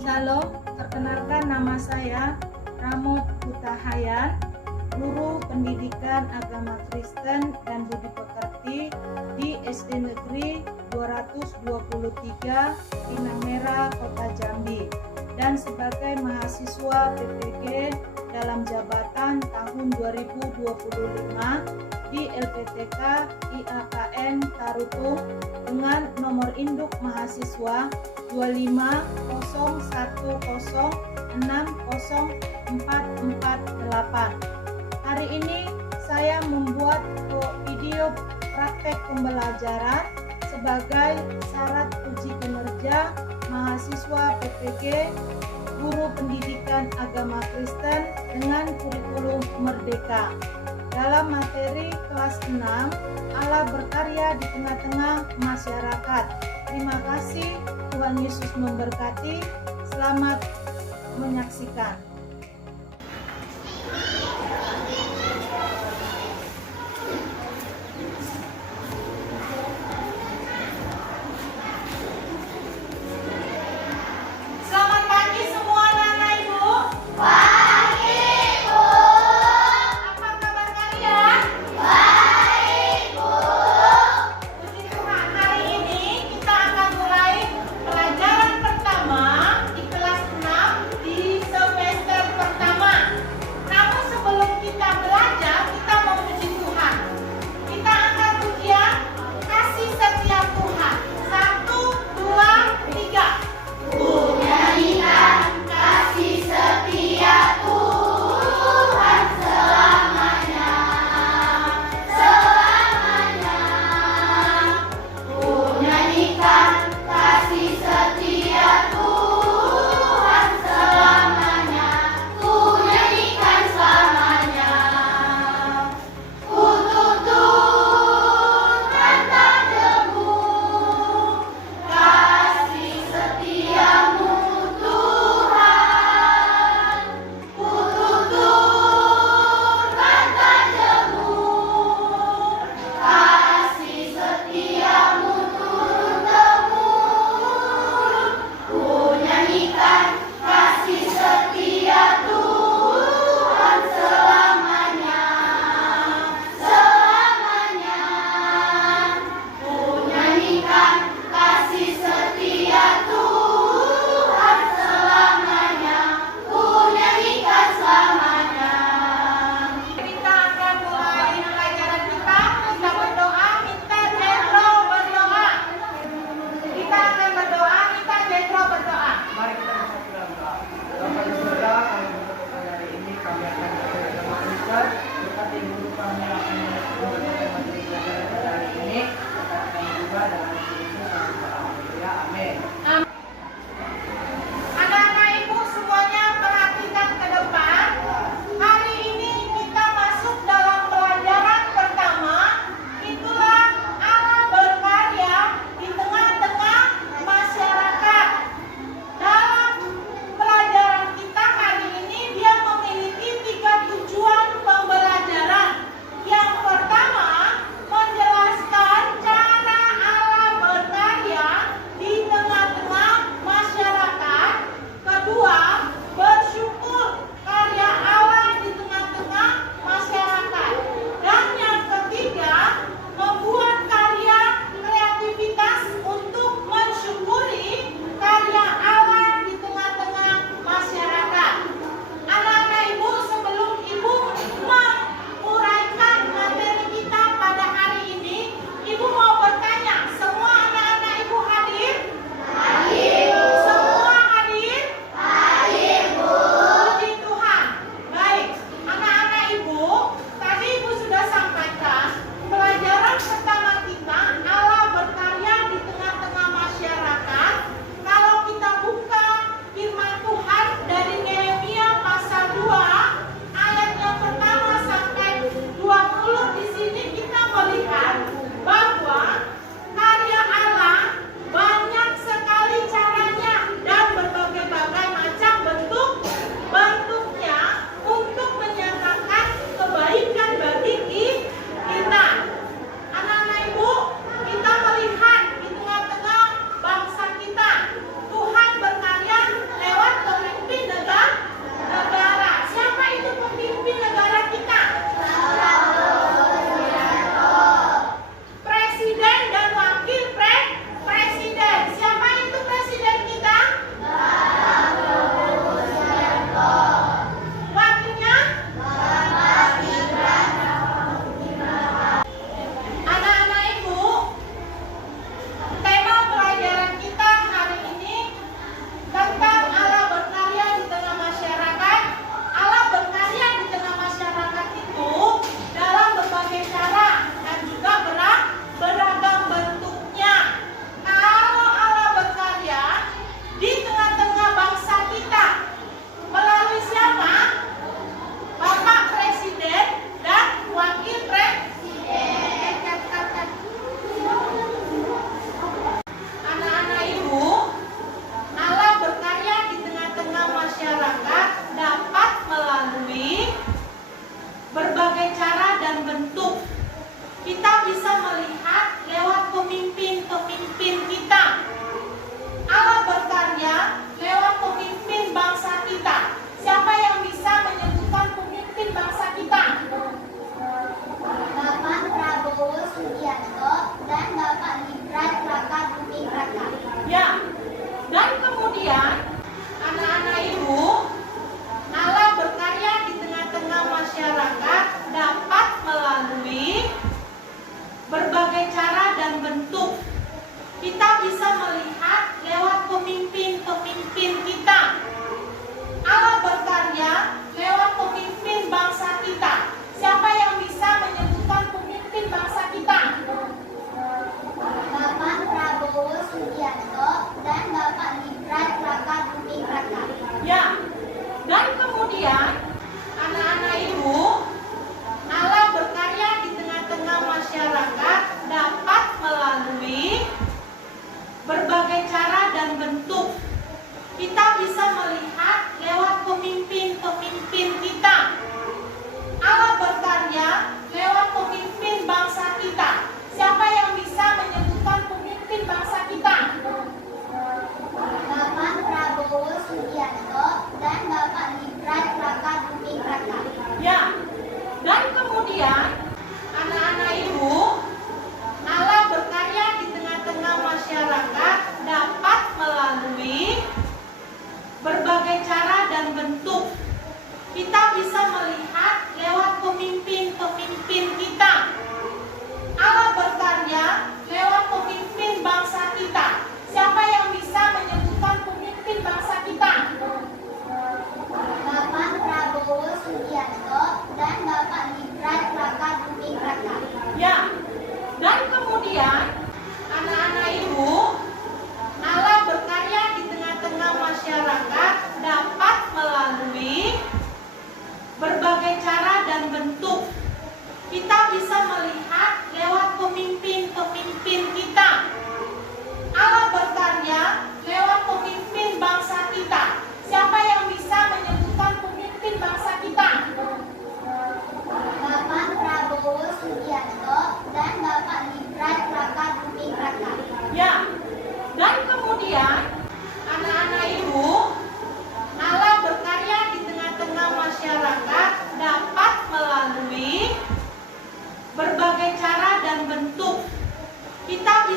Shalom, perkenalkan nama saya Ramot Hutahayan, guru pendidikan agama Kristen dan budi pekerti di SD Negeri 223 Pinang Merah, Kota Jambi, dan sebagai mahasiswa PPG dalam jabatan tahun 2025 di LPTK IAKN Tarutung dengan nomor induk mahasiswa 251060448. Hari ini saya membuat video praktek pembelajaran sebagai syarat uji kinerja mahasiswa PPG Guru Pendidikan Agama Kristen dengan kurikulum Merdeka. Dalam materi kelas 6, Allah berkarya di tengah-tengah masyarakat. Terima kasih, Tuhan Yesus memberkati. Selamat menyaksikan. Selamat pagi semua anak-anak Ibu. Pagi, Bu. Apa kabar kalian? Baik, Bu. Puji Tuhan, hari ini kita akan mulai pelajaran pertama di kelas 6 di semester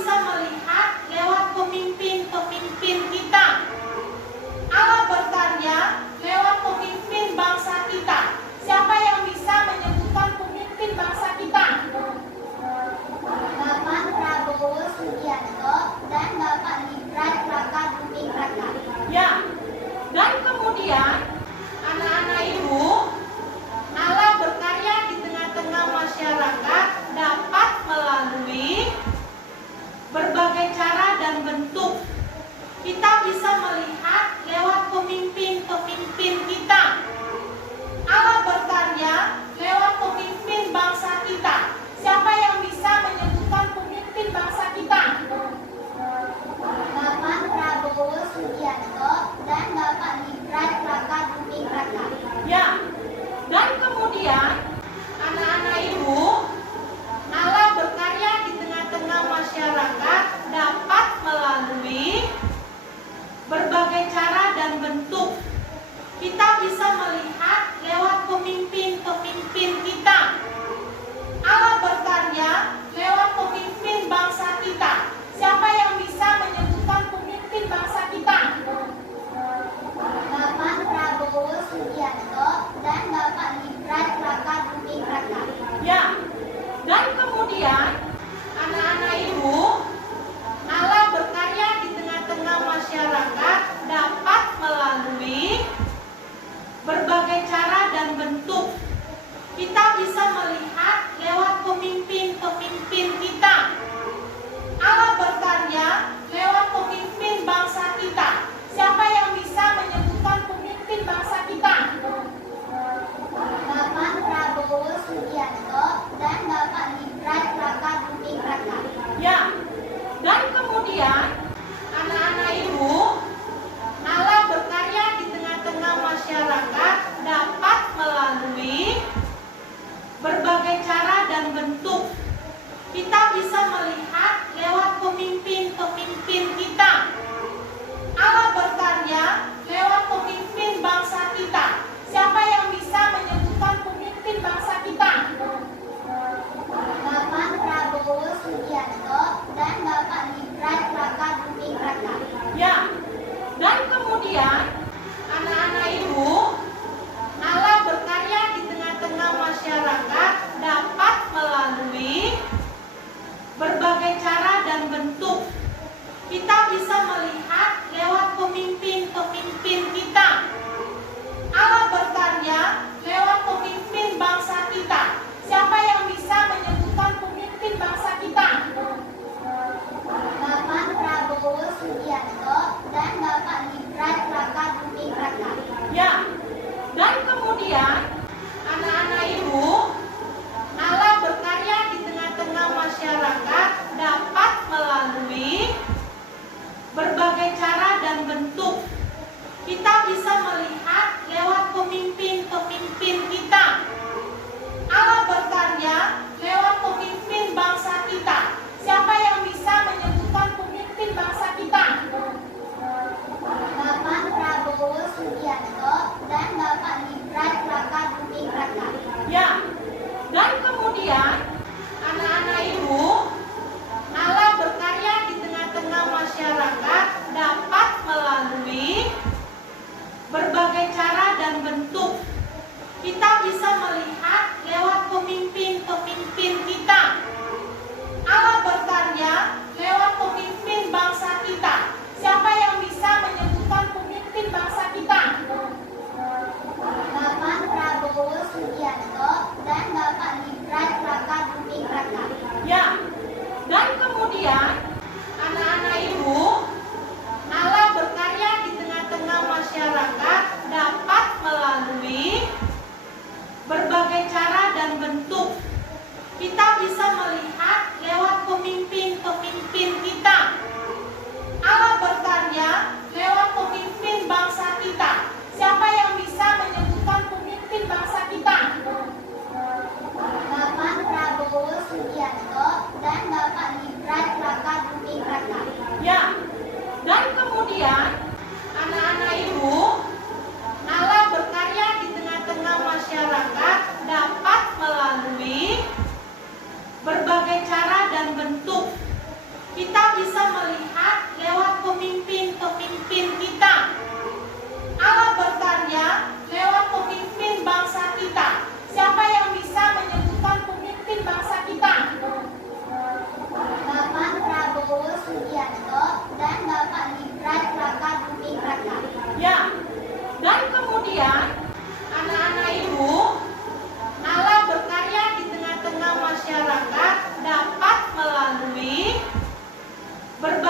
bisa melihat lewat pemimpin-pemimpin kita. Allah berkarya lewat pemimpin bangsa kita. Siapa yang bisa menyebutkan pemimpin bangsa kita? Bapak Prabowo Subianto dan Bapak Gibran Raka Buming Raka. Ya, dan kemudian anak-anak ibu, Allah berkarya di tengah-tengah masyarakat dapat melalui berbagai cara dan bentuk. Kita bisa melihat lewat pemimpin-pemimpin kita. Allah berkarya lewat pemimpin bangsa kita. Siapa yang bisa menyebutkan pemimpin bangsa kita? Bapak Prabowo Subianto dan Bapak Gibran Raka Buming Raka. Ya, dan kemudian anak-anak ibu, Allah berkarya di tengah-tengah masyarakat dapat melalui berbagai cara dan bentuk. Kita bisa melihat lewat pemimpin-pemimpin kita. Allah berkarya lewat pemimpin bangsa kita. Siapa yang bisa menyebutkan pemimpin bangsa kita? Bapak Prabowo Subianto dan Bapak Gibran kita bisa melihat lewat pemimpin-pemimpin kita. Allah berkarya lewat pemimpin bangsa kita. Siapa yang bisa menyebutkan pemimpin bangsa kita? Bapak Prabowo Subianto dan Bapak Gibran Raka Buming Raka. Ya. Dan kemudian anak-anak ibu, Allah berkarya di tengah-tengah masyarakat dapat melalui berbagai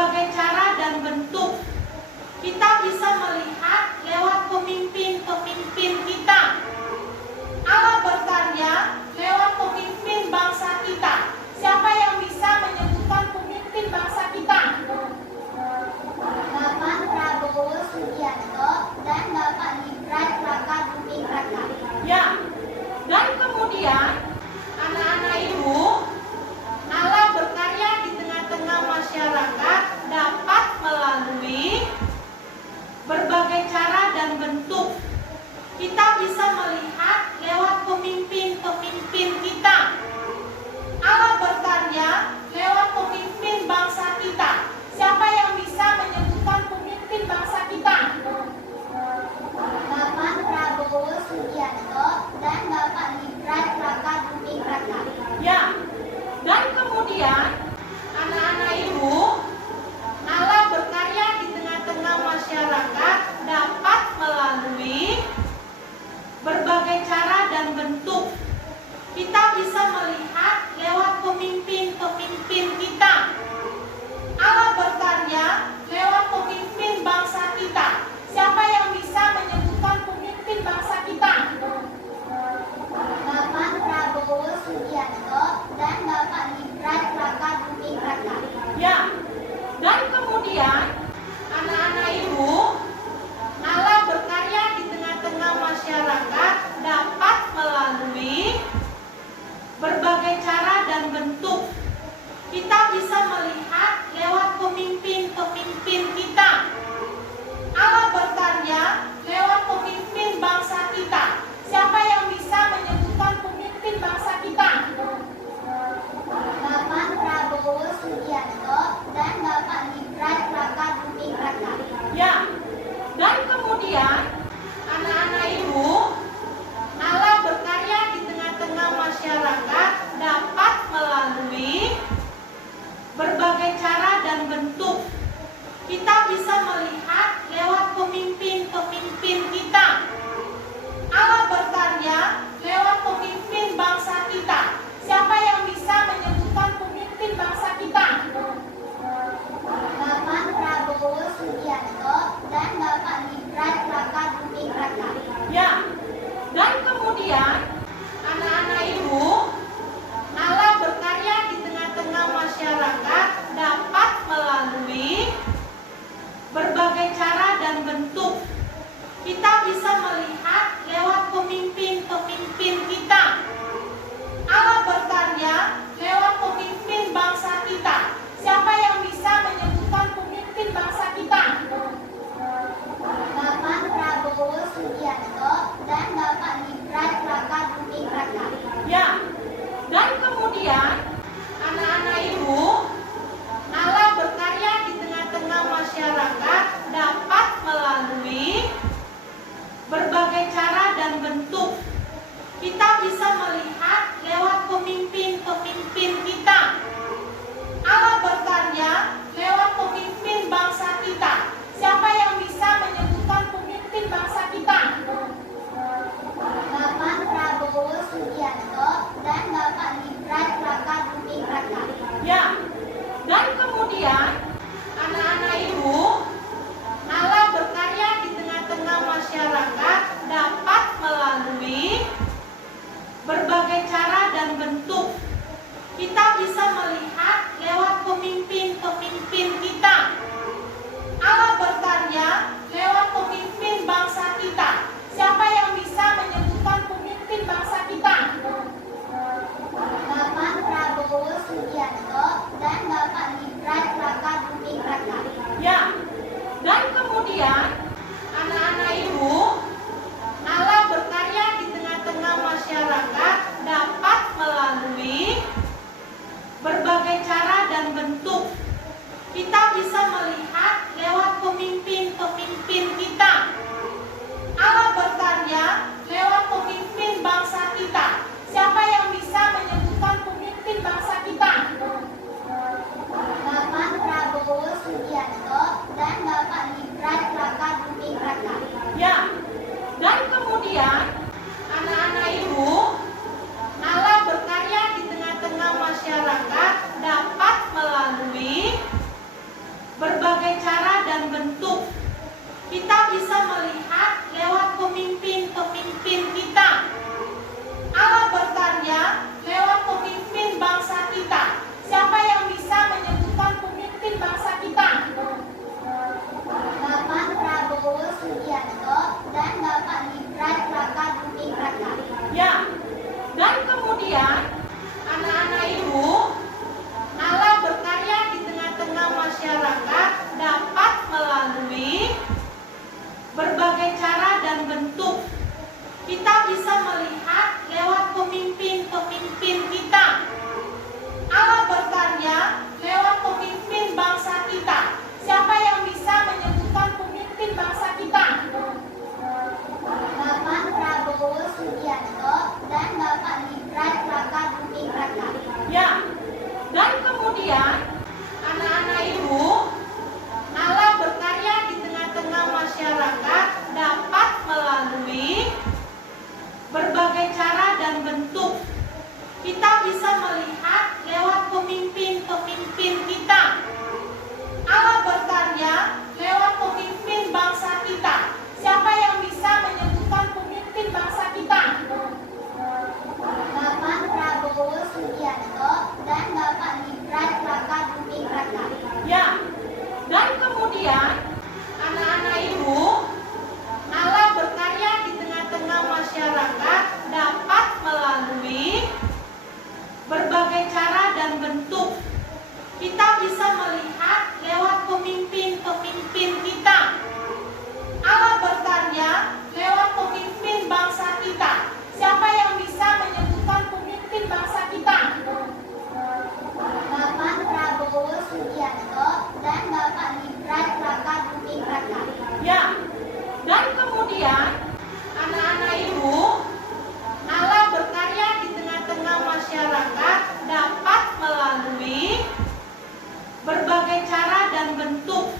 bentuk.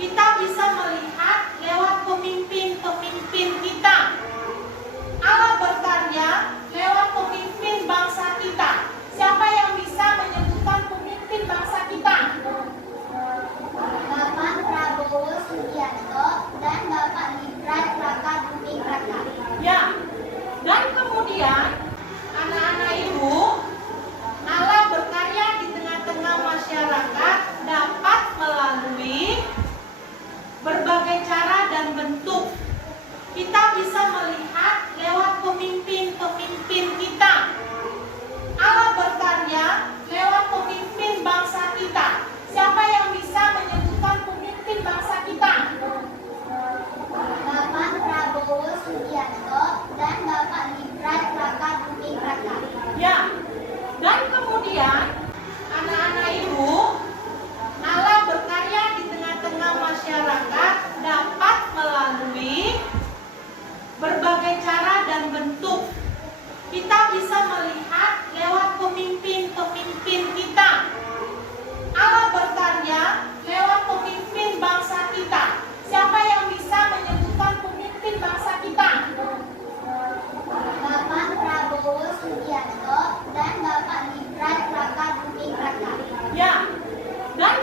Kita bisa melihat lewat pemimpin-pemimpin kita. Allah berkarya lewat pemimpin bangsa kita. Siapa yang bisa menyebutkan pemimpin bangsa kita? Bapak Prabowo Subianto dan Bapak Gibran Raka Buming Raka. Ya, dan kemudian anak-anak ibu, Allah berkarya di tengah-tengah masyarakat dapat melalui berbagai cara dan bentuk. Kita bisa melihat lewat pemimpin-pemimpin kita. Allah berkarya lewat pemimpin bangsa kita. Siapa yang bisa menyebutkan pemimpin bangsa kita? Bapak Prabowo Subianto dan Bapak Gibran Raka Buming Raka. Ya, dan kemudian anak-anak ibu, Allah berkarya di tengah-tengah masyarakat dapat melalui berbagai cara dan bentuk. Kita bisa melihat lewat pemimpin-pemimpin kita. Allah berkarya lewat pemimpin bangsa kita. Siapa yang bisa menyebutkan pemimpin bangsa kita? Bapak Prabowo Subianto dan Bapak Gibran Raka Buming Raka. Ya, dan